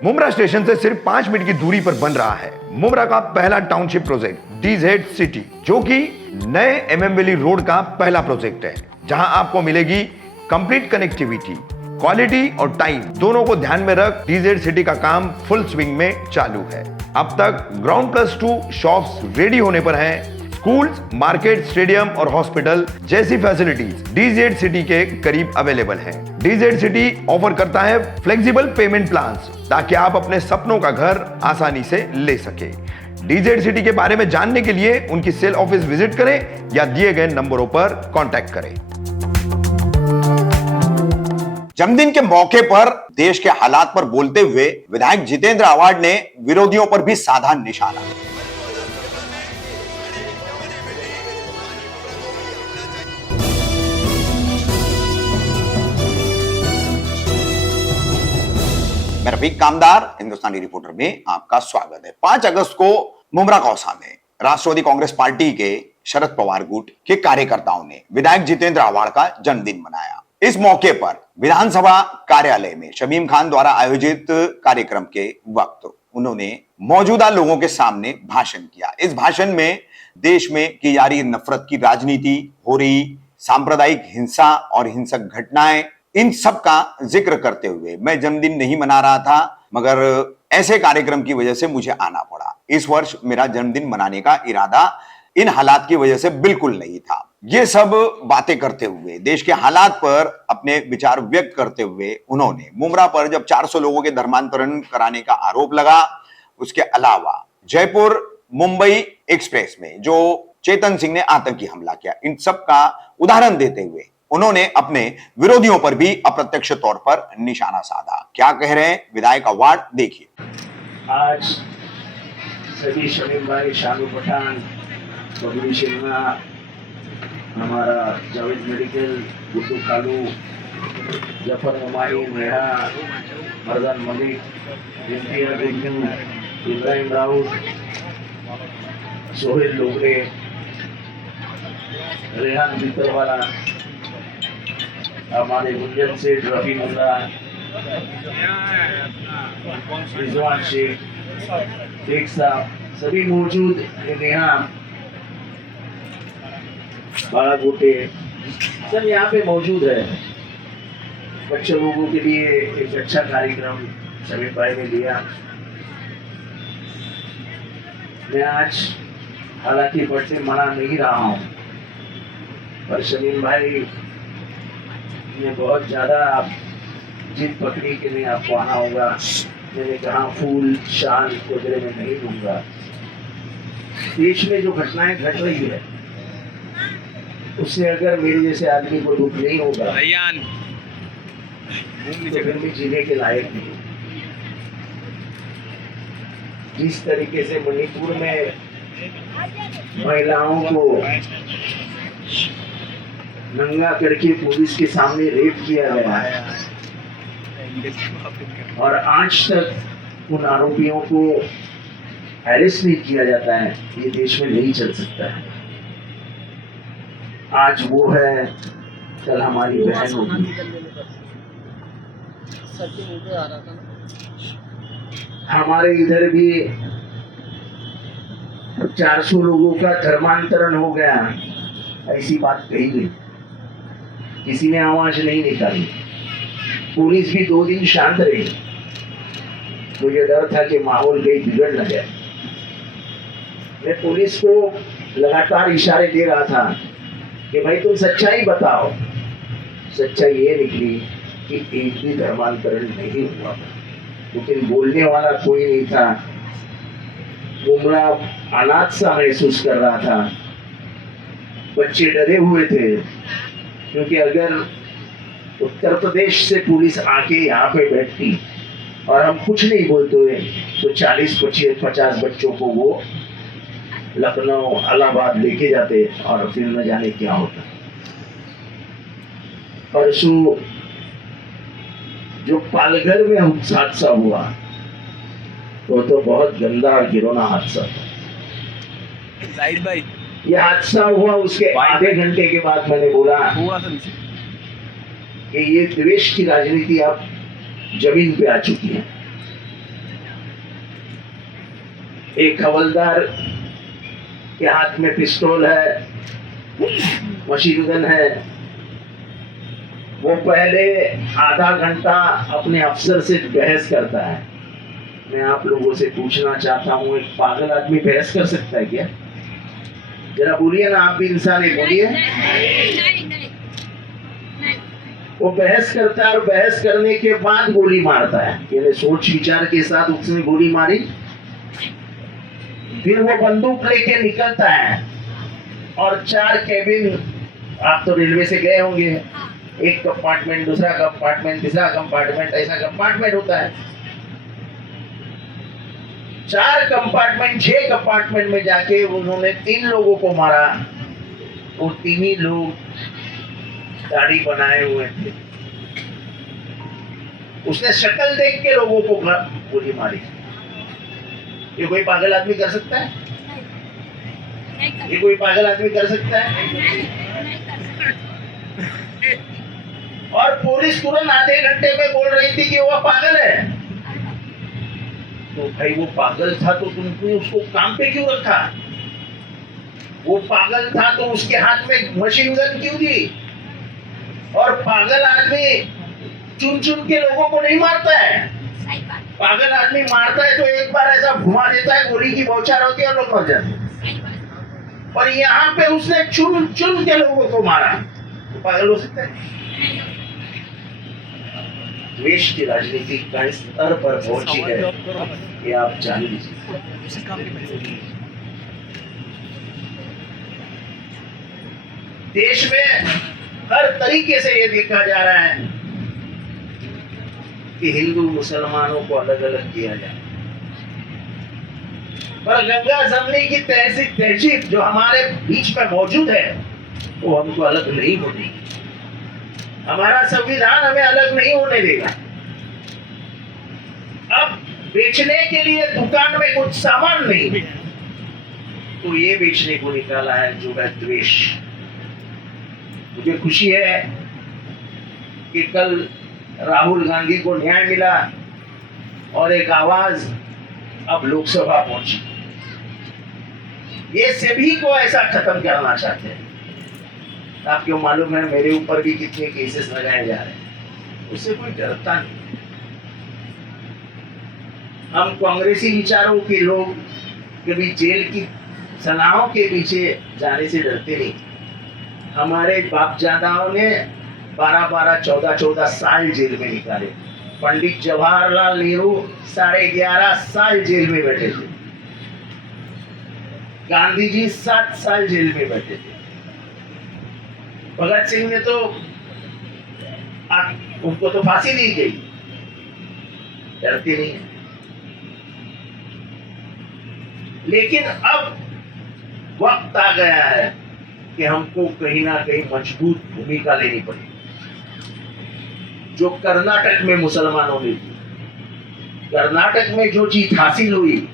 Mumbra station से सिर्फ 5 minute की दूरी पर बन रहा है मुमरा का पहला टाउनशिप प्रोजेक्ट डीजेड सिटी, जो कि नए एमएम वैली रोड का पहला प्रोजेक्ट है, जहां आपको मिलेगी कंप्लीट कनेक्टिविटी, क्वालिटी और टाइम दोनों को ध्यान में रख डीजेड सिटी का काम फुल स्विंग में चालू है। अब तक ग्राउंड +2 शॉप्स रेडी होने पर हैं। स्कूल्स, मार्केट, स्टेडियम और हॉस्पिटल जैसी फैसिलिटीज डीजेड सिटी के करीब अवेलेबल हैं। डीजेड सिटी ऑफर करता है फ्लेक्सिबल पेमेंट प्लान्स, ताकि आप अपने सपनों का घर आसानी से ले सके। डीजेड सिटी के बारे में जानने के लिए उनकी सेल ऑफिस विजिट करें या दिए गए नंबरों पर कांटेक्ट करें। जन्मदिन के मौके पर देश के हालात पर बोलते हुए विधायक जितेंद्र आव्हाड ने विरोधियों पर भी साधा निशाना। मैं रफीक कामदार, हिंदुस्तानी रिपोर्टर में आपका स्वागत है। 5 अगस्त को मुमरा कौसा में राष्ट्रवादी कांग्रेस पार्टी के शरद पवार गुट के कार्यकर्ताओं ने विधायक जितेंद्र आव्हाड का जन्मदिन मनाया। इस मौके पर विधानसभा कार्यालय में शमीम खान द्वारा आयोजित कार्यक्रम के वक्त उन्होंने मौजूदा लोगों के सामने भाषण किया। इस भाषण में देश में की जा रही नफरत की राजनीति, हो रही सांप्रदायिक हिंसा और हिंसक घटनाएं, इन सब का जिक्र करते हुए मैं जन्मदिन नहीं मना रहा था, मगर ऐसे कार्यक्रम की वजह से मुझे आना पड़ा। इस वर्ष मेरा जन्मदिन मनाने का इरादा इन हालात की वजह से बिल्कुल नहीं था। ये सब बातें करते हुए, देश के हालात पर अपने विचार व्यक्त करते हुए उन्होंने मुमरा पर जब 400 लोगों के धर्मांतरण कराने का आरोप लगा, उसके अलावा जयपुर मुंबई एक्सप्रेस में जो चेतन सिंह ने आतंकी हमला किया, इन सब का उदाहरण देते हुए उन्होंने अपने विरोधियों पर भी अप्रत्यक्ष तौर पर निशाना साधा। क्या कह रहे हैं विधायक आव्हाड, देखिए। आज सभी शमीम भाई, शालू पठान, बबली शर्मा, हमारा जावेद मेडिकल, गुड्डू कालू, जफर हमायूं, मेहरा, मर्दान मलिक, इम्तियाज गुड्डू, इब्राहिम राउत, सोहेल लोगड़े, रेहान बितरवाला, हमारे गुंजन सेठ, रफी मुल्ला, रिजवान शेख, शेख साहब, सभी मौजूद यहाँ बाला गोटे सब यहाँ पे मौजूद है। बच्चे लोगों के लिए एक अच्छा कार्यक्रम शमीम भाई ने लिया। मैं आज हालांकि बर्थडे मना नहीं रहा हूँ, पर शमीम भाई ने बहुत ज्यादा जिद पकड़ी कि नहीं, आपको आना होगा। मैंने कहा फूल शाल वगैरह में नहीं दूंगा। देश में जो घटनाएं घट रही है उससे अगर मेरे जैसे आदमी को दुख नहीं होगा तो फिर भी जीने के लायक नहीं। जिस तरीके से मणिपुर में महिलाओं को नंगा करके पुलिस के सामने रेप किया गया है और आज तक उन आरोपियों को अरेस्ट नहीं किया जाता है, ये देश में नहीं चल सकता है। आज वो है, कल हमारी बहन होगी। हमारे इधर भी 400 लोगों का धर्मांतरण हो गया, ऐसी बात कही गई, किसी ने आवाज नहीं निकाली। पुलिस भी 2 दिन शांत रही, मुझे डर था कि माहौल कहीं बिगड़ न जाए। मैं पुलिस को लगातार इशारे दे रहा था कि भाई तुम सच्चाई बताओ। सच्चाई ये निकली कि एक भी धर्मांतरण नहीं हुआ, लेकिन बोलने वाला कोई नहीं था। मुमरा अनाथ सा महसूस कर रहा था, बच्चे डरे हुए थे, क्योंकि अगर उत्तर प्रदेश से पुलिस आके यहाँ पे बैठती और हम कुछ नहीं बोलते हुए तो 40-50 बच्चों को वो लखनऊ, इलाहाबाद लेके जाते और फिर न जाने क्या होता। परसों जो पालघर में हादसा हुआ वो तो बहुत गंदा और घिनौना हादसा था। ये हादसा हुआ उसके आधे घंटे के बाद मैंने बोला कि ये द्वेष की राजनीति अब जमीन पे आ चुकी है। एक हवलदार के हाथ में पिस्तौल है, मशीन गन है। वो पहले आधा घंटा अपने अफसर से बहस करता है। मैं आप लोगों से पूछना चाहता हूँ, एक पागल आदमी बहस कर सकता है क्या? जरा बोलिए ना, आप भी इंसान है, बोलिए। वो बहस करता है और बहस करने के बाद गोली मारता है। यानी सोच विचार के साथ उसने गोली मारी। फिर वो बंदूक लेके निकलता है और 4 केबिन, आप तो रेलवे से गए होंगे, एक कंपार्टमेंट, दूसरा कंपार्टमेंट, तीसरा कंपार्टमेंट, ऐसा कंपार्टमेंट होता है। 4 कंपार्टमेंट, 6 कंपार्टमेंट में जाके उन्होंने 3 लोगों को मारा। वो 3 ही लोग दाढ़ी बनाए हुए थे। उसने शक्ल देख के लोगों को गोली मारी। ये कोई पागल आदमी कर सकता है? ये कोई पागल आदमी कर सकता है? और पुलिस तुरंत आधे घंटे में बोल रही थी कि वो पागल है। तो भाई वो पागल था तो तुमने उसको काम पे क्यों रखा? वो पागल था तो उसके हाथ में मशीन गन क्यों दी? और पागल आदमी चुन चुन के लोगों को नहीं मारता है। पागल आदमी मारता है तो एक बार ऐसा घुमा देता है, गोली की बौछार होती है और लोग मर जाते हैं। और यहाँ पे उसने चुन चुन के लोगों को मारा, तो पागल हो सकता है? द्वेष की राजनीति का स्तर पर पहुंची है, ये आप जान लीजिए। देश में हर तरीके से ये देखा जा रहा है कि हिंदू मुसलमानों को अलग अलग किया जाए, पर गंगा जमनी की तहजीब जो हमारे बीच में मौजूद है वो हमको अलग नहीं होने देगी। हमारा संविधान हमें अलग नहीं होने देगा। अब बेचने के लिए दुकान में कुछ सामान नहीं, तो ये बेचने को निकाला है जो है द्वेष। मुझे खुशी है कि कल राहुल गांधी को न्याय मिला और एक आवाज अब लोकसभा पहुंची। ये सभी को ऐसा खत्म करना चाहते हैं। आपको मालूम है मेरे ऊपर भी कितने केसेस लगाए जा रहे हैं, उससे कोई डरता नहीं। हम कांग्रेसी विचारों के लोग कभी जेल की सलाहों के पीछे जाने से डरते नहीं। हमारे बापजादाओं ने 12-12, 14-14 साल जेल में निकाले। पंडित जवाहरलाल नेहरू 11.5 साल जेल में बैठे थे। गांधी जी 7 साल जेल में बैठे थे। भगत सिंह ने तो उनको तो फांसी दी गई, डरते नहीं है। लेकिन अब वक्त आ गया है कि हमको कहीं ना कहीं मजबूत भूमिका लेनी पड़ेगी। जो कर्नाटक में मुसलमानों ने की, कर्नाटक में जो जीत हासिल हुई,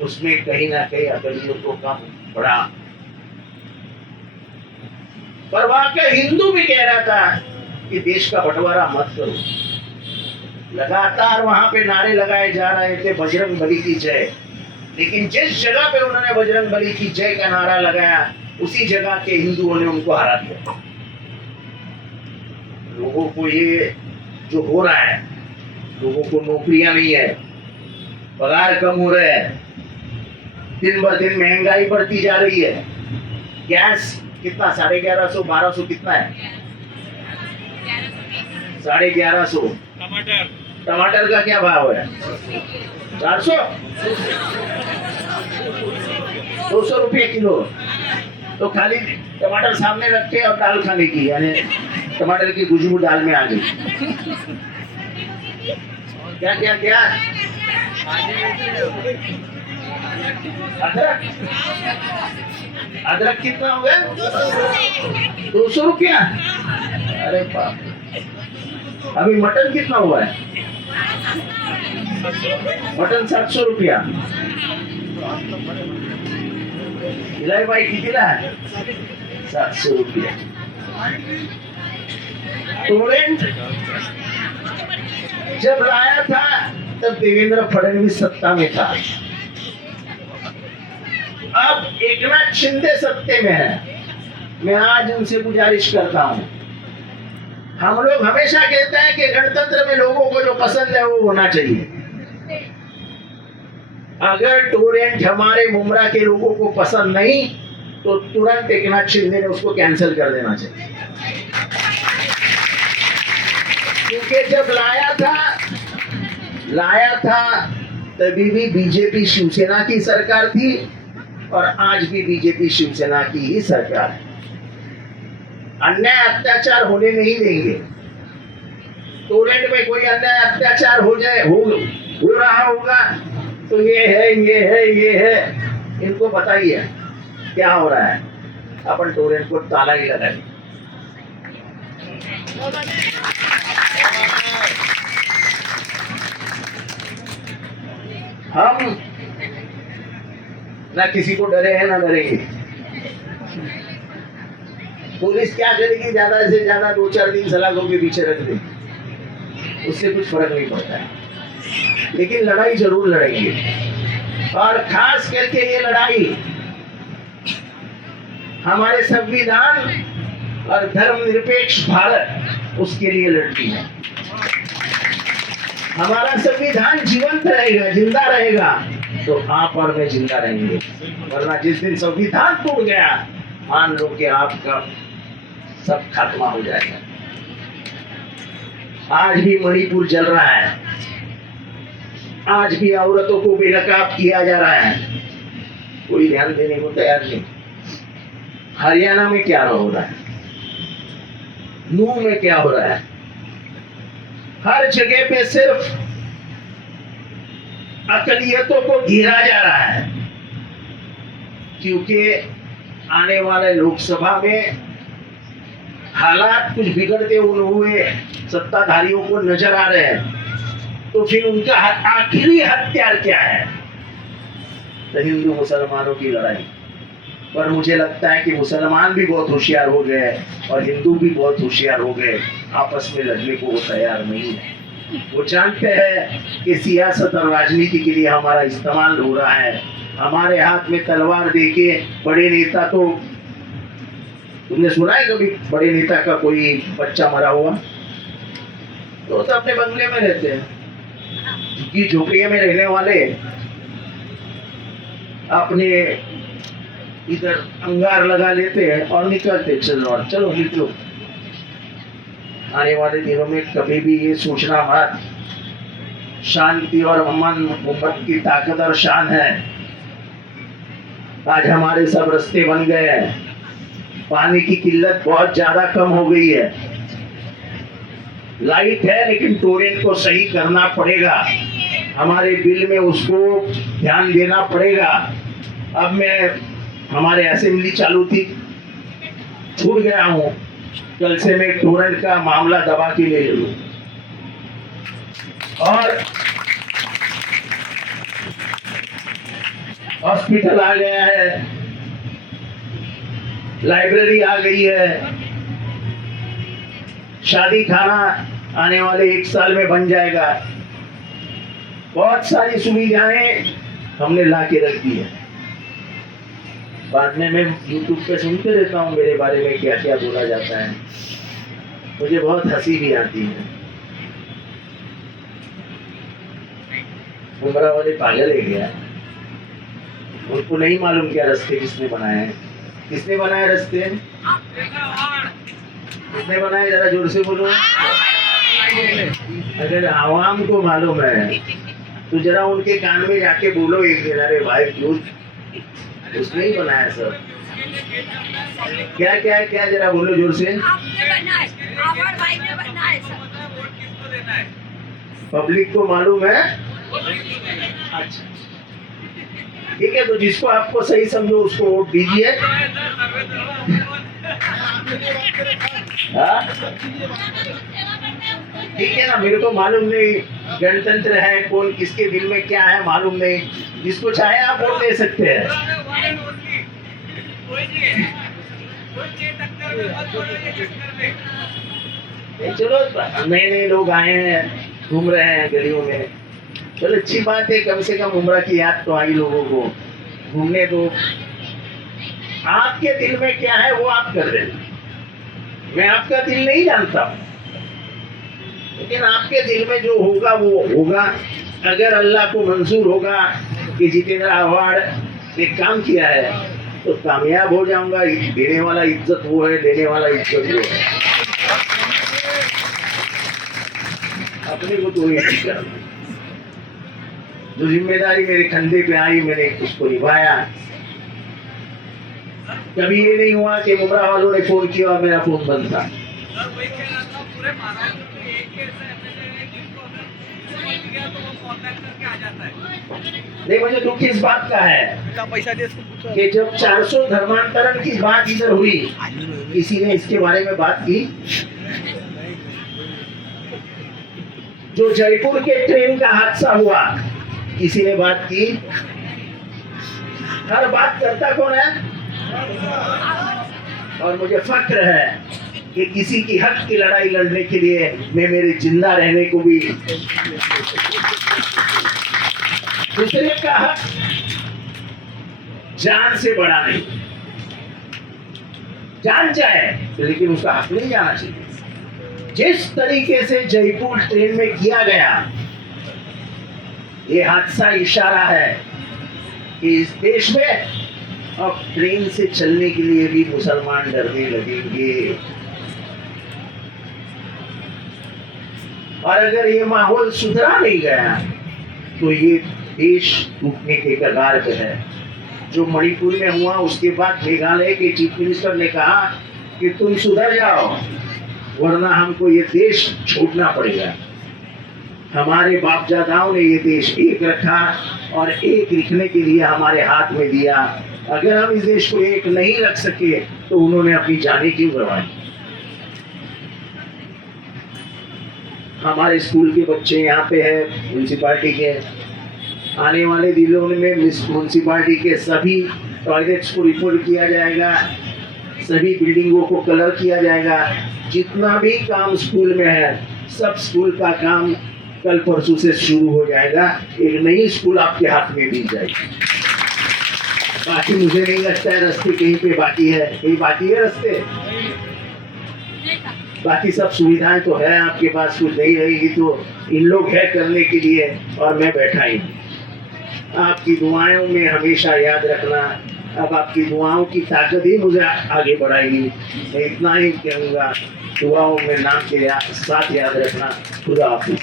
उसमें कहीं ना कहीं अकलियतों का बड़ा, पर वहां का हिंदू भी कह रहा था कि देश का बंटवारा मत करो। लगातार वहां पे नारे लगाए जा रहे थे बजरंग बली की जय, लेकिन जिस जगह पे उन्होंने बजरंग बली की जय का नारा लगाया, उसी जगह के हिंदुओं ने उनको हरा दिया। लोगों को ये जो हो रहा है, लोगों को नौकरियां नहीं है, पगार कम हो रहे हैं, दिन ब दिन महंगाई बढ़ती जा रही है। गैस कितना, 1150, 1200 कितना है? 1150। टमाटर का क्या भाव है? 400, 200 रुपये किलो। तो खाली टमाटर सामने रखे और दाल खाने की, यानी टमाटर की खुशबू दाल में आ गई। क्या क्या क्या? अदरक, अदरक कितना हो गया? 200 रुपया। अरे बाप। अभी मटन कितना हुआ है? मटन 700 रुपया। इलाई भाई कितना है? 700 रुपया। टोरेंट जब लाया था तब देवेंद्र फडणवीस सत्ता में था, अब एकनाथ शिंदे सत्ते में है। मैं आज उनसे गुजारिश करता हूं, हम लोग हमेशा कहते हैं कि गणतंत्र में लोगों को जो पसंद है वो होना चाहिए। अगर टोरेंट हमारे मुमरा के लोगों को पसंद नहीं तो तुरंत एकनाथ शिंदे ने उसको कैंसिल कर देना चाहिए, क्योंकि जब लाया था तभी भी बीजेपी शिवसेना की सरकार थी और आज भी बीजेपी शिवसेना की ही सरकार है। अन्याय अत्याचार होने नहीं देंगे। टोरेंट में कोई अन्याय अत्याचार हो रहा होगा तो ये है, इनको बताइए क्या हो रहा है। अपन टोरेंट को ताला ही लगाएंगे। हम ना किसी को डरे हैं ना डरेंगे। पुलिस क्या करेगी, ज्यादा से ज्यादा 2-4 दिन सलाखों के पीछे रख दे, उससे कुछ फर्क नहीं पड़ता है। लेकिन लड़ाई जरूर लड़ेंगे, और खास करके ये लड़ाई हमारे संविधान और धर्मनिरपेक्ष भारत उसके लिए लड़ती है। हमारा संविधान जीवंत रहेगा, जिंदा रहेगा तो आप और मैं जिंदा रहेंगे, वरना जिस दिन संविधान टूट गया मान लो कि आपका सब खात्मा हो जाएगा। आज भी मणिपुर जल रहा है, आज भी औरतों को बेनकाब किया जा रहा है, कोई ध्यान देने को तैयार नहीं। हरियाणा में क्या हो रहा है, नूह में क्या हो रहा है, हर जगह पे सिर्फ अकलियतों को घेरा जा रहा है, क्योंकि आने वाले लोकसभा में हालात कुछ बिगड़ते हुए सत्ताधारियों को नजर आ रहे हैं। तो फिर उनका आखिरी हथियार क्या है? तो हिंदू मुसलमानों की लड़ाई। पर मुझे लगता है कि मुसलमान भी बहुत होशियार हो गए और हिंदू भी बहुत होशियार हो गए, आपस में लड़ने को वो तैयार नहीं है। वो जानते हैं कि सियासत और राजनीति के लिए हमारा इस्तेमाल हो रहा है। हमारे हाथ में तलवार देके बड़े नेता, तो तुमने सुना है कभी बड़े नेता का कोई बच्चा मरा हुआ? तो अपने बंगले में रहते हैं, कि झोपड़िया में रहने वाले अपने इधर अंगार लगा लेते हैं और निकलते, चलो निकलो। आने वाले दिनों में कभी भी ये सोचना मत, शांति और अमन मोहब्बत की ताकत और शान है। आज हमारे सब रास्ते बन गए हैं, पानी की किल्लत बहुत ज्यादा कम हो गई है, लाइट है लेकिन टोरेंट को सही करना पड़ेगा, हमारे बिल में उसको ध्यान देना पड़ेगा। अब मैं हमारे असेंबली चालू थी, छूट गया हूँ, कल से मैं टोरेंट का मामला दबा के ले लूं। और हॉस्पिटल आ गया है, लाइब्रेरी आ गई है, शादी खाना आने वाले 1 साल में बन जाएगा। बहुत सारी सुविधाएं हमने ला के रख दी है। बाद में मैं YouTube पे सुनते रहता हूँ मेरे बारे में क्या क्या बोला जाता है, मुझे बहुत हंसी भी आती है। मुमरा वाले पागल है क्या? उनको नहीं मालूम क्या रास्ते किसने बनाए हैं? किसने बनाए रास्ते? किसने बनाए? जरा जोर से बोलो। अगर आवाम को मालूम है तो जरा उनके कान में जाके बोलो एक दिन, अरे भाई क्यों उसने ही बनाया सर। क्या क्या क्या जरा बोलो जोर से। पब्लिक को मालूम है? अच्छा ठीक है, तो जिसको आपको सही समझो उसको वोट दीजिए। ठीक है ना, मेरे को मालूम नहीं गणतंत्र है, कौन किसके दिल में क्या है मालूम नहीं, जिसको चाहे आप वोट दे सकते हैं। चलो नए नए लोग आए हैं, घूम रहे हैं गलियों में, चलो अच्छी बात है, कम से कम उम्र की याद तो आई लोगों को, घूमने दो। आपके दिल में क्या है वो आप कर रहे हैं, मैं आपका दिल नहीं जानता हूं, लेकिन आपके दिल में जो होगा वो होगा। अगर अल्लाह को मंजूर होगा कि जितेंद्र आव्हाड ने काम किया है तो कामयाब हो जाऊंगा। देने वाला इज्जत वो है, लेने वाला इज्जत वो है। अपने को तो ये नहीं करना। जो जिम्मेदारी मेरे कंधे पे आई मैंने उसको निभाया। कभी ये नहीं हुआ कि मुमरा वालों ने फोन किया और मेरा फोन बंद था। नहीं, मुझे दुख इस बात का है कि जब 400 धर्मांतरण की बात इधर हुई, किसी ने इसके बारे में बात की? जो जयपुर के ट्रेन का हादसा हुआ, किसी ने बात की? हर बात करता कौन है? और मुझे फक्र है कि किसी की हक की लड़ाई लड़ने के लिए मैं मेरे जिंदा रहने को भी, दूसरे का हक जान से बड़ा नहीं। जान चाहे लेकिन उसका हक नहीं जाना चाहिए। जिस तरीके से जयपुर ट्रेन में किया गया, ये हादसा इशारा है कि इस देश में अब ट्रेन से चलने के लिए भी मुसलमान डरने लगेंगे। और अगर ये माहौल सुधरा नहीं गया तो ये देश टूटने के कगार पे है। जो मणिपुर में हुआ उसके बाद मेघालय के चीफ मिनिस्टर ने कहा कि तुम सुधर जाओ वरना हमको ये देश छोड़ना पड़ेगा। हमारे बाप दादाओं ने ये देश एक रखा और एक रखने के लिए हमारे हाथ में दिया। अगर हम इस देश को एक नहीं रख सके तो उन्होंने अपनी जानें क्यों गंवाई? हमारे स्कूल के बच्चे यहाँ पे हैं म्यूनसिपालिटी के। आने वाले दिनों में म्यूनसिपालिटी के सभी टॉयलेट्स को रिपोर्ट किया जाएगा, सभी बिल्डिंगों को कलर किया जाएगा। जितना भी काम स्कूल में है सब स्कूल का काम कल परसों से शुरू हो जाएगा। एक नई स्कूल आपके हाथ में दी जाएगी। बाकी मुझे नहीं लगता है रास्ते कहीं पे बाकी है, कहीं बाकी है रास्ते। बाकी सब सुविधाएं तो है आपके पास, कुछ नहीं रहेगी तो इन लोग है करने के लिए और मैं बैठा ही। आपकी दुआओं में हमेशा याद रखना। अब आपकी दुआओं की ताकत ही मुझे आगे बढ़ाएगी। मैं इतना ही कहूँगा, दुआओं में नाम के साथ याद रखना। खुदा हाफिज़।